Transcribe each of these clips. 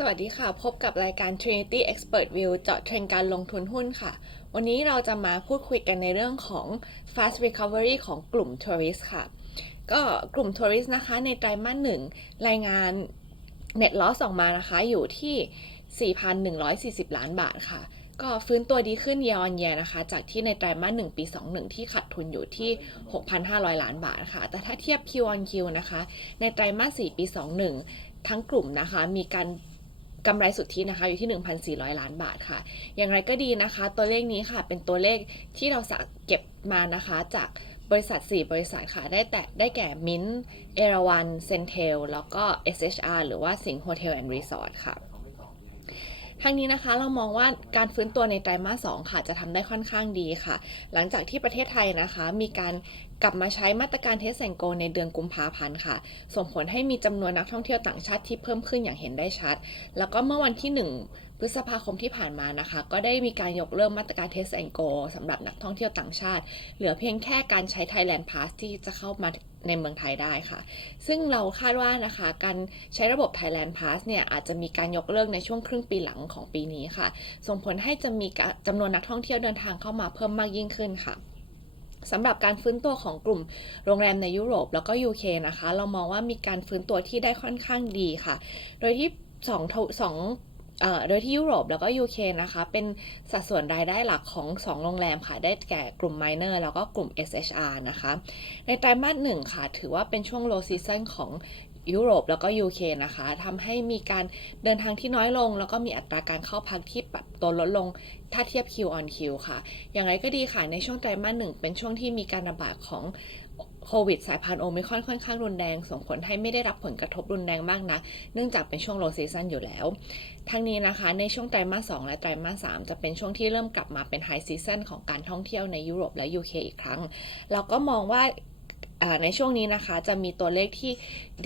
สวัสดีค่ะ พบกับรายการ Trinity Expert View เจาะเทรนด์การลงทุนหุ้นค่ะ วันนี้เราจะมาพูดคุยกันในเรื่องของ fast recovery ของกลุ่ม tourist ค่ะ ก็กลุ่ม tourist นะคะ ในไตรมาสหนึ่งรายงาน net loss ออกมานะคะ อยู่ที่ 4,140 ล้านบาทค่ะ ก็ฟื้นตัวดีขึ้น year on year นะคะ จากที่ในไตรมาส1ปี 21 ที่ขาดทุนอยู่ที่ 6,500 ล้านบาทค่ะ แต่ถ้าเทียบ Q on Q นะคะ ในไตรมาส4ปี 21 ทั้งกลุ่มนะคะมีการ กำไรสุทธินะคะอยู่ที่ 1,400 ล้านบาทค่ะ อย่างไรก็ดีนะคะ ตัวเลขนี้ค่ะเป็นตัวเลขที่เราสะเก็บมานะคะจากบริษัท 4 บริษัทค่ะ ได้แต่ได้แก่มินเอราวันเซนเทลแล้วก็ SHR หรือว่าสิงห์โฮเทลแอนด์รีสอร์ทค่ะ ทั้งนี้นะคะเรามองว่าการฟื้นตัวในไตรมาส2ค่ะจะทำได้ค่อนข้างดีค่ะ หลังจากที่ประเทศไทยนะคะ มีการกลับมาใช้มาตรการเทสแอนโกในเดือนกุมภาพันธ์ค่ะ ส่งผลให้มีจำนวนนักท่องเที่ยวต่างชาติที่เพิ่มขึ้นอย่างเห็นได้ชัด แล้วก็เมื่อวันที่ 1พฤษภาคมที่ผ่านมานะคะ ก็ได้มีการยกเลิกมาตรการเทสแอนโกสำหรับนักท่องเที่ยวต่างชาติ เหลือเพียงแค่การใช้ Thailand Pass ที่จะเข้ามา ในเมืองไทยได้ค่ะ ซึ่งเราคาดว่านะคะ การใช้ระบบ Thailand Pass เนี่ยอาจจะมีการยกเลิกในช่วงครึ่งปีหลังของปีนี้ค่ะ ส่งผลให้จะมีจำนวนนักท่องเที่ยวเดินทางเข้ามาเพิ่มมากยิ่งขึ้นค่ะสำหรับการฟื้นตัวของกลุ่มโรงแรมในยุโรปแล้วก็ UK นะคะ เรามองว่ามีการฟื้นตัวที่ได้ค่อนข้างดีค่ะ โดยที่2 2 โดยที่ยุโรปแล้วก็ UK นะคะเป็นสัดส่วนรายได้หลักของ 2 โรงแรมค่ะ ได้แก่กลุ่ม Minor แล้วก็กลุ่ม SHR นะคะ ในไตรมาสหนึ่งค่ะ ถือว่าเป็นช่วง low season ของยุโรปแล้วก็ UK นะคะทำให้มีการเดินทางที่น้อยลง แล้วก็มีอัตราการเข้าพักที่ปรับตัวลดลงถ้าเทียบ Q on Q ค่ะ อย่างไรก็ดีค่ะ ในช่วงไตรมาสหนึ่งเป็นช่วงที่มีการระบาดของ โควิดสายพันธุ์โอมิคอนค่อนข้างรุนแรง ส่งผลให้ไม่ได้รับผลกระทบรุนแรงมากนะ เนื่องจากเป็นช่วงโลซีซันอยู่แล้ว ทั้งนี้นะคะในช่วงไตรมาส 2 และไตรมาส 3 จะเป็นช่วงที่เริ่มกลับมาเป็นไฮซีซันของการท่องเที่ยวในยุโรปและ UK อีกครั้ง เราก็มองว่าในช่วงนี้นะคะจะมีตัวเลขที่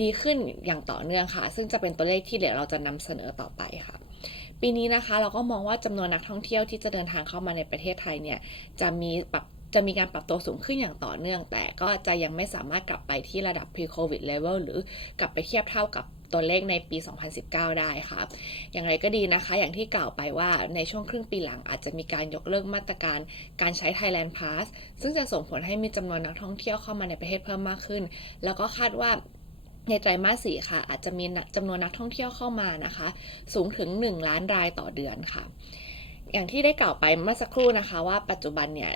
ดีขึ้นอย่างต่อเนื่องค่ะ ซึ่งจะเป็นตัวเลขที่เดี๋ยวเราจะนำเสนอต่อไปค่ะ ปีนี้นะคะเราก็มองว่าจำนวนนักท่องเที่ยวที่จะเดินทางเข้ามาในประเทศไทยเนี่ยจะมีปรับ จะมีการปรับตัวสูงขึ้นอย่างต่อเนื่อง แต่ก็จะยังไม่สามารถกลับไปที่ระดับ pre-covid level หรือกลับไปเทียบเท่ากับตัวเลขในปี 2019 ได้ค่ะ อย่างไรก็ดีนะคะ อย่างที่กล่าวไปว่าในช่วงครึ่งปีหลังอาจจะมีการยกเลิกมาตรการการใช้ Thailand Pass ซึ่งจะส่งผลให้มีจำนวนนักท่องเที่ยวเข้ามาในประเทศเพิ่มมากขึ้น แล้วก็คาดว่าในไตรมาสสี่ค่ะ อาจจะมีจำนวนนักท่องเที่ยวเข้ามานะคะ สูงถึง 1 ล้านรายต่อเดือนค่ะ อย่างที่ได้กล่าวไปเมื่อสักครู่นะคะว่าปัจจุบันเนี่ย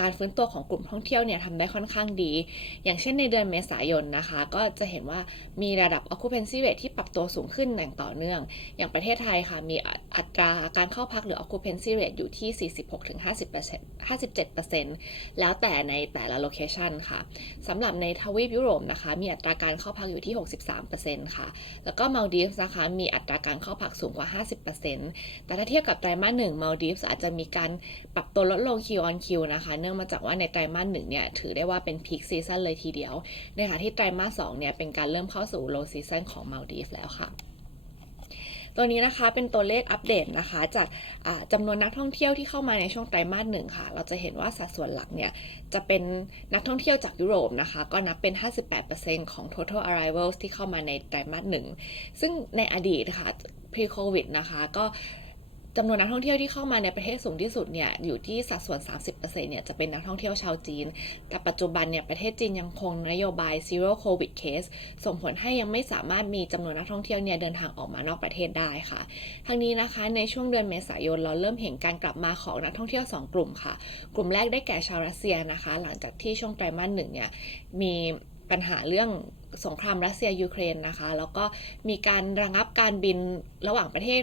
การฟื้นตัวของกลุ่มท่องเที่ยวเนี่ยทำได้ค่อนข้างดี อย่างเช่นในเดือนเมษายนนะคะ ก็จะเห็นว่ามีระดับ occupancy rate ที่ปรับตัวสูงขึ้นอย่างต่อเนื่อง อย่างประเทศไทยค่ะ มีอัตราการเข้าพักหรือ occupancy rate อยู่ที่ 46-57%แล้วแต่ในแต่ละ location ค่ะสำหรับในทวีปยุโรปนะคะ มีอัตราการเข้าพักอยู่ที่ 63%ค่ะ แล้วก็มาลดีฟส์นะคะ มีอัตราการเข้าพักสูงกว่า 50%แต่ถ้าเทียบกับไตรมาสหนึ่งมาลดีฟส์อาจจะมีการปรับตัวลดลง Q on Q นะคะ เนื่องมาจากว่าในไตรมาสหนึ่งเนี่ยถือได้ว่าเป็นพีคซีซันเลยทีเดียว ในขณะที่ไตรมาสสองเนี่ยเป็นการเริ่มเข้าสู่โลซีซันของมาลดีฟแล้วค่ะตัวนี้นะคะเป็นตัวเลขอัปเดตนะคะ จากจำนวนนักท่องเที่ยวที่เข้ามาในช่วงไตรมาสหนึ่งค่ะ เราจะเห็นว่าสัดส่วนหลักเนี่ยจะเป็นนักท่องเที่ยวจากยุโรปนะคะ ก็นับเป็น 58%ของ total arrivals ที่เข้ามาในไตรมาสหนึ่งซึ่งในอดีตค่ะ pre covid นะคะ ก็ จำนวนนักท่องเที่ยวที่เข้ามาในประเทศสูงที่สุดเนี่ยอยู่ที่สัดส่วน 30%เนี่ยจะเป็นนักท่องเที่ยวชาวจีน แต่ปัจจุบันเนี่ยประเทศจีนยังคงนโยบาย zero covid case ส่งผลให้ยังไม่สามารถมีจำนวนนักท่องเที่ยวเนี่ยเดินทางออกมานอกประเทศได้ค่ะทั้งนี้นะคะในช่วงเดือนเมษายนเราเริ่มเห็นการกลับมาของนักท่องเที่ยว 2 กลุ่มค่ะ กลุ่มแรกได้แก่ชาวรัสเซียนะคะ หลังจากที่ช่วงไตรมาสหนึ่งเนี่ยมีปัญหาเรื่องสงครามรัสเซียยูเครนนะคะ แล้วก็มีการระงับการบินระหว่างประเทศ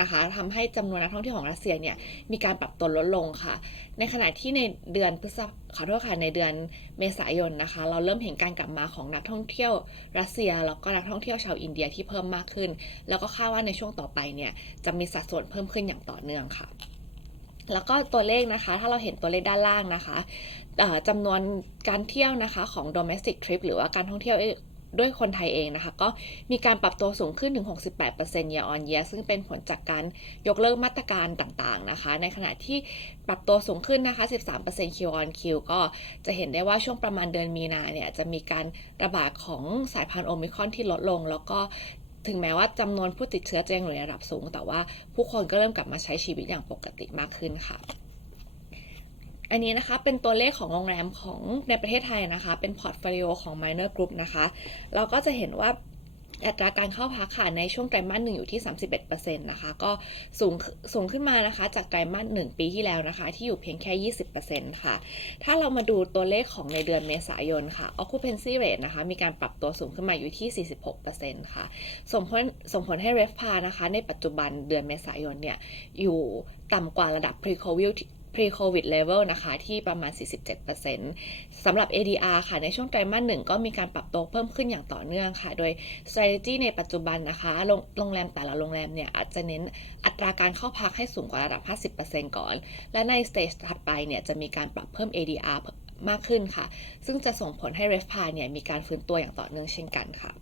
นะคะทำให้จำนวนนักท่องเที่ยวของรัสเซียเนี่ยมีการปรับตัวลดลงค่ะ ในขณะที่ในเดือนพฤษภขอโทษค่ะในเดือนเมษายนนะคะ เราเริ่มเห็นการกลับมาของนักท่องเที่ยวรัสเซีย แล้วก็นักท่องเที่ยวชาวอินเดียที่เพิ่มมากขึ้น แล้วก็คาดว่าในช่วงต่อไปเนี่ยจะมีสัดส่วนเพิ่มขึ้นอย่างต่อเนื่องค่ะแล้วก็ตัวเลขนะคะ ถ้าเราเห็นตัวเลขด้านล่างนะคะจำนวนการเที่ยวนะคะของ domestic trip หรือว่าการท่องเที่ยว ด้วยคนไทยเองนะคะ ก็มีการปรับตัวสูงขึ้นถึง 68% year on year ซึ่งเป็นผลจากการยกเลิกมาตรการต่างๆนะคะ ในขณะที่ปรับตัวสูงขึ้นนะคะ 13% Q on Q ก็จะเห็นได้ว่าช่วงประมาณเดือนมีนาเนี่ยจะมีการระบาดของสายพันธุ์โอมิครอนที่ลดลง แล้วก็ถึงแม้ว่าจำนวนผู้ติดเชื้อจะยังอยู่ในระดับสูง แต่ว่าผู้คนก็เริ่มกลับมาใช้ชีวิตอย่างปกติมากขึ้นค่ะ อันนี้นะคะเป็นตัวเลขของโรงแรมของในประเทศไทยนะคะ เป็นพอร์ตโฟลิโอของ Minor Group นะคะ เราก็จะเห็นว่าอัตราการเข้าพักค่ะในช่วงไตรมาสหนึ่งอยู่ที่ 31%นะคะ ก็สูงสูงขึ้นมานะคะ จากไตรมาสหนึ่งปีที่แล้วนะคะ ที่อยู่เพียงแค่ 20%ค่ะ ถ้าเรามาดูตัวเลขของในเดือนเมษายนค่ะ occupancy rate นะคะ มีการปรับตัวสูงขึ้นมาอยู่ที่ 46%ค่ะ ส่งผลส่งผลให้ RevPAR นะคะ ในปัจจุบันเดือนเมษายนเนี่ย อยู่ต่ำกว่าระดับ pre-covid pre-covid level นะคะที่ประมาณ 47%สำหรับ ADR ค่ะในช่วงไตรมาสหนึ่งก็มีการปรับตัวเพิ่มขึ้นอย่างต่อเนื่องค่ะ โดย strategy ในปัจจุบันนะคะโรงแรมแต่ละโรงแรมเนี่ยอาจจะเน้นอัตราการเข้าพักให้สูงกว่าระดับ 50%ก่อน และใน stage ถัดไปเนี่ยจะมีการปรับเพิ่ม ADR มากขึ้นค่ะ ซึ่งจะส่งผลให้ RevPAR เนี่ยมีการฟื้นตัวอย่างต่อเนื่องเช่นกันค่ะ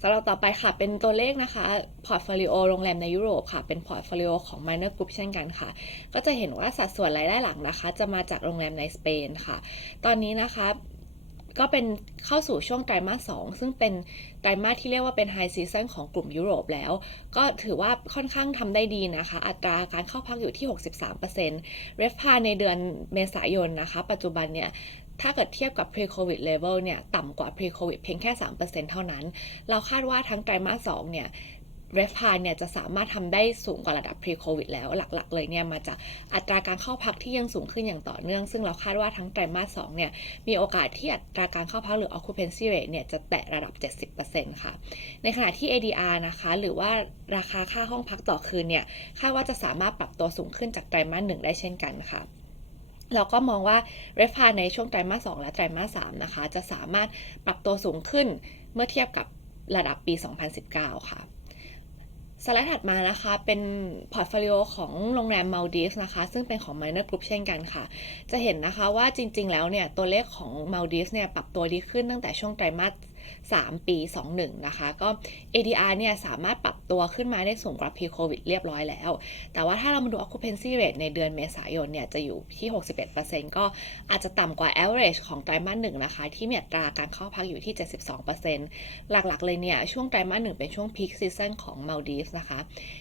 สำหรับต่อไปค่ะ เป็นตัวเลขนะคะพอร์ตโฟลิโอโรงแรมในยุโรปค่ะ เป็นพอร์ตโฟลิโอของ Minor Group เช่นกันค่ะ ก็จะเห็นว่าสัดส่วนรายได้หลักนะคะ จะมาจากโรงแรมในสเปนค่ะ ตอนนี้นะคะก็เป็นเข้าสู่ช่วงไตรมาส 2 ซึ่งเป็นไตรมาสที่เรียกว่าเป็นไฮซีซันของกลุ่มยุโรปแล้ว ก็ถือว่าค่อนข้างทำได้ดีนะคะ อัตราการเข้าพักอยู่ที่ 63%เรฟพาในเดือนเมษายนนะคะ ปัจจุบันเนี่ย ถ้าเกิดเทียบกับ pre-covid level เนี่ยต่ำกว่า pre-covid เพียงแค่ 3%เท่านั้น เราคาดว่าทั้งไตรมาส2เนี่ย r e f p a เนี่ยจะสามารถทำได้สูงกว่าระดับ pre-covid แล้วหลักๆ เลยเนี่ยมาจากอัตราการเข้าพักที่ยังสูงขึ้นอย่างต่อเนื่อง ซึ่งเราคาดว่าทั้งไตรมาส2เนี่ยมีโอกาสที่อัตราการเข้าพักหรือ occupancy rate เนี่ยจะแตะระดับ 70%ค่ะ ในขณะที่ ADR นะคะหรือว่าราคาค่าห้องพักต่อคืนเนี่ยคาดว่าจะสามารถปรับตัวสูงขึ้นจากไตรมาส1ได้เช่นกันค่ะ เราก็มองว่า r e f a ในช่วงไตรมาส 2 และไตรมาส 3 นะคะ จะสามารถปรับตัวสูงขึ้นเมื่อเทียบกับระดับปี 2019 ค่ะ สไลด์ถัดมานะคะ เป็นพอร์ตโฟลิโอของโรงแรมมาลดีฟนะคะ ซึ่งเป็นของ Minor Group เช่นกันค่ะ จะเห็นนะคะว่าจริงๆ แล้วเนี่ย ตัวเลขของมาลดีฟเนี่ย ปรับตัวดีขึ้นตั้งแต่ช่วงไตรมาส 3 ปี 21 นะคะ ก็ ADR เนี่ยสามารถปรับตัวขึ้นมาได้สูงกว่า pre-covid เรียบร้อยแล้ว แต่ว่าถ้าเรามาดู occupancy rate ในเดือนเมษายนเนี่ยจะอยู่ที่ 61%ก็อาจจะต่ำกว่า average ของไตรมาสหนึ่งนะคะ ที่มีอัตราการเข้าพักอยู่ที่ 72%หลักๆ เลยเนี่ย ช่วงไตรมาสหนึ่งเป็นช่วง peak season ของ Maldives นะคะ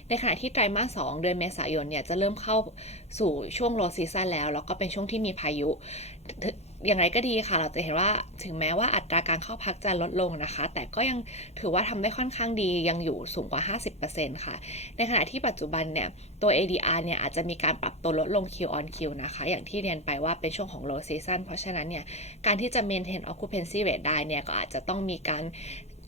ในขณะที่ไตรมาส2เดือนเมษายนเนี่ยจะเริ่มเข้าสู่ช่วง low season แล้ว แล้วก็เป็นช่วงที่มีพายุอย่างไรก็ดีค่ะ เราจะเห็นว่าถึงแม้ว่าอัตราการเข้าพักจะลดลงนะคะ แต่ก็ยังถือว่าทำได้ค่อนข้างดียังอยู่สูงกว่า 50%ค่ะ ในขณะที่ปัจจุบันเนี่ยตัว ADR เนี่ยอาจจะมีการปรับตัวลดลง Q on Q นะคะ อย่างที่เรียนไปว่าเป็นช่วงของ low season เพราะฉะนั้นเนี่ยการที่จะ maintain occupancy rate ได้เนี่ยก็อาจจะต้องมีการ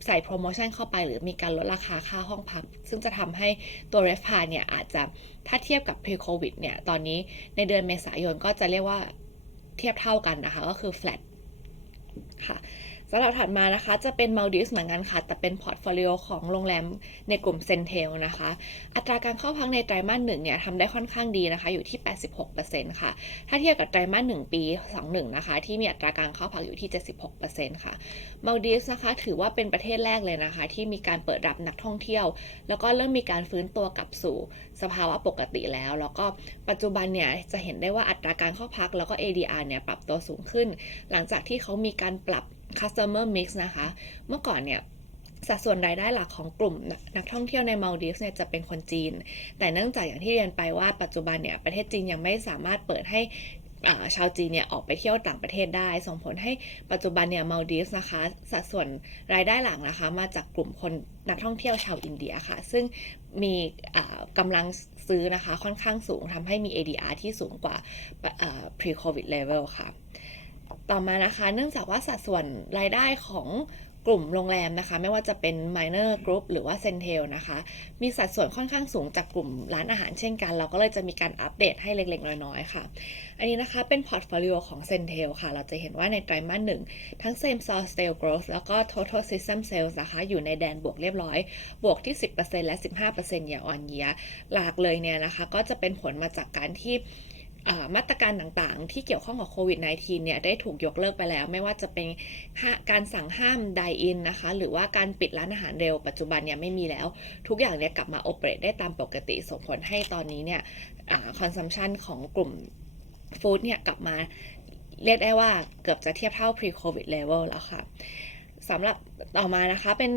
ใส่โปรโมชั่นเข้าไปหรือมีการลดราคาค่าห้องพัก ซึ่งจะทำให้ตัว r e f p a เนี่ยอาจจะถ้าเทียบกับ pre-covid เนี่ยตอนนี้ในเดือนเมษายนก็จะเรียกว่า เทียบเท่ากันนะคะ ก็คือ flat ค่ะ สำหรับถัดมานะคะจะเป็นมาลดีฟเหมือนกันค่ะ แต่เป็นพอร์ตโฟลิโอของโรงแรมในกลุ่มเซนเทลนะคะ อัตราการเข้าพักในไตรมาสหนึ่งเนี่ยทำได้ค่อนข้างดีนะคะอยู่ที่ 86%ค่ะ ถ้าเทียบกับไตรมาสหนึ่งปี 21 นะคะ ที่มีอัตราการเข้าพักอยู่ที่ 76%ค่ะมาลดีฟนะคะ ถือว่าเป็นประเทศแรกเลยนะคะ ที่มีการเปิดรับนักท่องเที่ยว แล้วก็เริ่มมีการฟื้นตัวกลับสู่สภาวะปกติแล้ว แล้วก็ปัจจุบันเนี่ยจะเห็นได้ว่าอัตราการเข้าพักแล้วก็ ADR เนี่ยปรับตัวสูงขึ้น หลังจากที่เขามีการปรับ customer mix นะคะ เมื่อก่อนเนี่ยสัดส่วนรายได้หลักของกลุ่มนักท่องเที่ยวในมาลดีฟส์เนี่ยจะเป็นคนจีน แต่เนื่องจากอย่างที่เรียนไปว่าปัจจุบันเนี่ยประเทศจีนยังไม่สามารถเปิดให้ชาวจีนเนี่ยออกไปเที่ยวต่างประเทศได้ ส่งผลให้ปัจจุบันเนี่ยมาลดีฟส์นะคะ สัดส่วนรายได้หลักนะคะ มาจากกลุ่มคนนักท่องเที่ยวชาวอินเดียค่ะ ซึ่งมีกำลังซื้อนะคะค่อนข้างสูงทำให้มี ADR ที่สูงกว่า pre-covid level ค่ะ ต่อมานะคะ เนื่องจากว่าสัดส่วนรายได้ของกลุ่มโรงแรมนะคะ ไม่ว่าจะเป็น minor group หรือว่า centel นะคะ มีสัดส่วนค่อนข้างสูงจากกลุ่มร้านอาหารเช่นกัน เราก็เลยจะมีการอัปเดตให้เล็กๆ น้อยๆ ค่ะ อันนี้นะคะเป็นพอร์ตโฟลิโอของ centel ค่ะ เราจะเห็นว่าในไตรมาสหนึ่งทั้ง same store sales growth แล้วก็ total system sales นะคะ อยู่ในแดนบวกเรียบร้อย บวกที่ 10%และ 15% year on year หลักเลยเนี่ยนะคะ ก็จะเป็นผลมาจากการที่ มาตรการต่างๆ ที่เกี่ยวข้องกับโควิด -19 เนี่ยได้ถูกยกเลิกไปแล้ว ไม่ว่าจะเป็นการสั่งห้ามไดอินนะคะ หรือว่าการปิดร้านอาหารเร็วปัจจุบันเนี่ยไม่มีแล้ว ทุกอย่างเนี่ยกลับมาโอเปรตได้ตามปกติส่งผลให้ตอนนี้เนี่ยคอนซัมชันของกลุ่มฟู้ดเนี่ยกลับมาเรียกได้ว่าเกือบจะเทียบเท่า pre-covid level แล้วค่ะสำหรับต่อมานะคะเป็น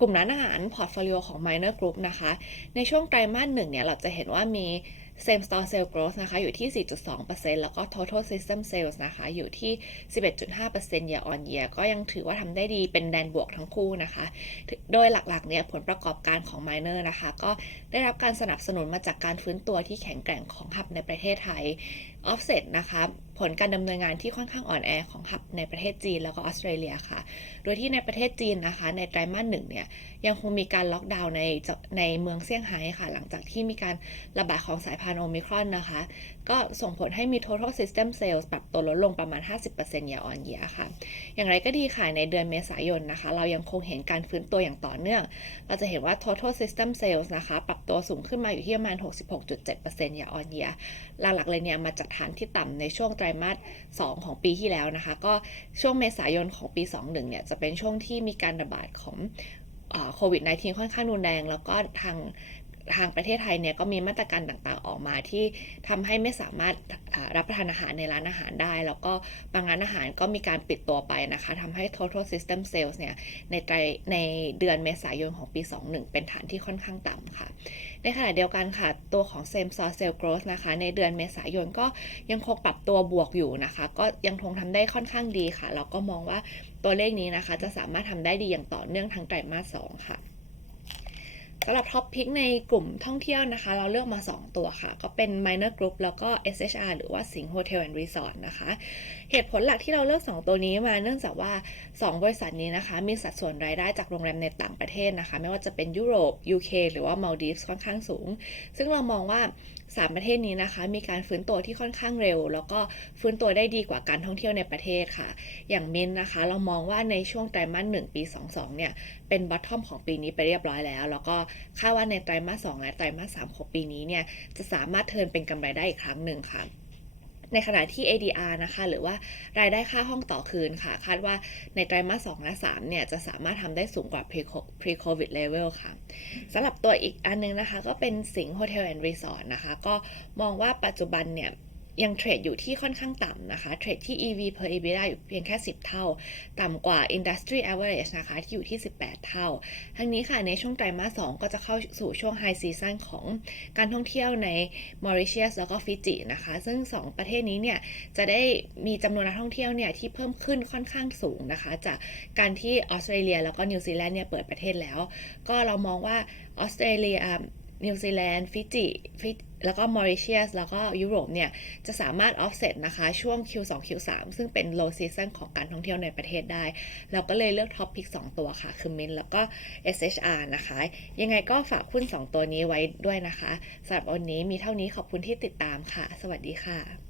กลุ่มร้านอาหารพอร์ตโฟลิโอของ Minor Group นะคะ ในช่วงไตรมาสหนึ่งเนี่ยเราจะเห็นว่ามี same store sales growth นะคะอยู่ที่ 4.2%แล้วก็ total system sales นะคะอยู่ที่ 11.5% year on year ก็ยังถือว่าทำได้ดีเป็นแดนบวกทั้งคู่นะคะ โดยหลักๆเนี่ยผลประกอบการของ Miner นะคะ ก็ได้รับการสนับสนุนมาจากการฟื้นตัวที่แข็งแกร่งของหับในประเทศไทย offset นะคะผลการดำเนินงานที่ค่อนข้างอ่อนแอของหับในประเทศจีนแล้วก็ออสเตรเลียค่ะ โดยที่ในประเทศจีนนะคะ ในไตรมาสหนึ่งเนี่ยยังคงมีการล็อกดาวน์ในในเมืองเซี่ยงไฮ้ค่ะ หลังจากที่มีการระบาดของสายพันธุ์โอมิครอนนะคะก็ส่งผลให้มี total system sales ปรับตัวลดลงประมาณ 50% year on year ค่ะ อย่างไรก็ดีค่ะ ในเดือนเมษายนนะคะ เรายังคงเห็นการฟื้นตัวอย่างต่อเนื่อง เราจะเห็นว่า total system sales นะคะ ปรับตัวสูงขึ้นมาอยู่ที่ประมาณ 66.7% year on year หลักๆเลยเนี่ย มาจากฐานที่ต่ำในช่วงไตรมาส 2 ของปีที่แล้วนะคะ ก็ช่วงเมษายนของปี 21 เนี่ย จะเป็นช่วงที่มีการระบาดของโควิด -19 ค่อนข้างรุนแรง แล้วก็ทาง ทางประเทศไทยเนี่ยก็มีมาตรการต่างๆออกมาที่ทำให้ไม่สามารถรับประทานอาหารในร้านอาหารได้ แล้วก็บางร้านอาหารก็มีการปิดตัวไปนะคะทำให้ total system sales เนี่ยในไตรในเดือนเมษายนของปี 21 เป็นฐานที่ค่อนข้างต่ำค่ะ ในขณะเดียวกันค่ะ ตัวของ same store sales growth นะคะ ในเดือนเมษายนก็ยังคงปรับตัวบวกอยู่นะคะ ก็ยังคงทำได้ค่อนข้างดีค่ะแล้วก็มองว่าตัวเลขนี้นะคะ จะสามารถทำได้ดีอย่างต่อเนื่องทั้งไตรมาส 2 ค่ะ สำหรับท็อปพิกในกลุ่มท่องเที่ยวนะคะ เราเลือกมา 2 ตัวค่ะ ก็เป็น Minor Group แล้วก็ SHR หรือว่าสิงห์ Hotel and Resort นะคะ เหตุผลหลักที่เราเลือก 2 ตัวนี้มาเนื่องจากว่า 2 บริษัทนี้นะคะ มีสัดส่วนรายได้จากโรงแรมในต่างประเทศนะคะ ไม่ว่าจะเป็นยุโรป UK หรือว่ามาลดีฟส์ค่อนข้างสูง ซึ่งเรามองว่า 3 ประเทศนี้นะคะ มีการฟื้นตัวที่ค่อนข้างเร็ว แล้วก็ฟื้นตัวได้ดีกว่าการท่องเที่ยวในประเทศค่ะ อย่างมินนะคะ เรามองว่าในช่วงไตรมาส1ปี 22 เนี่ย เป็นบัตทอมของปีนี้ไปเรียบร้อยแล้ว แล้วก็คาดว่าในไตรมาส2และไตรมาส3ของปีนี้เนี่ยจะสามารถเทิร์นเป็นกำไรได้อีกครั้งหนึ่งค่ะในขณะที่ ADR นะคะ หรือว่ารายได้ค่าห้องต่อคืนค่ะ คาดว่าในไตรมาส2และ3เนี่ย จะสามารถทำได้สูงกว่า pre-COVID level ค่ะสำหรับตัวอีกอันนึงนะคะ ก็เป็นสิงห์ Hotel and Resort นะคะ ก็มองว่าปัจจุบันเนี่ย ยังเทรดอยู่ที่ค่อนข้างต่ำนะคะ เทรดที่ EV per EBITDA อยู่เพียงแค่ 10 เท่า ต่ำกว่า industry average นะคะ ที่อยู่ที่ 18 เท่า ทั้งนี้ค่ะ ในช่วงไตรมาส 2 ก็จะเข้าสู่ช่วง high season ของการท่องเที่ยวใน Mauritius แล้วก็ฟิจินะคะ ซึ่ง 2 ประเทศนี้เนี่ย จะได้มีจำนวนนักท่องเที่ยวเนี่ย ที่เพิ่มขึ้นค่อนข้างสูงนะคะ จากการที่ออสเตรเลียแล้วก็นิวซีแลนด์เนี่ยเปิดประเทศแล้ว ก็เรามองว่าออสเตรเลีย นิวซีแลนด์ฟิจิฟิแล้วก็มอริเชียสแล้วก็ยุโรปเนี่ย จะสามารถ offset นะคะ ช่วง Q2 Q3 ซึ่งเป็น low season ของการท่องเที่ยวในประเทศได้ เราก็เลยเลือกท็อปพิก2ตัวค่ะ คือมินแล้วก็ SHR นะคะ ยังไงก็ฝากหุ้น 2 ตัวนี้ไว้ด้วยนะคะสำหรับวันนี้มีเท่านี้ขอบคุณที่ติดตามค่ะ สวัสดีค่ะ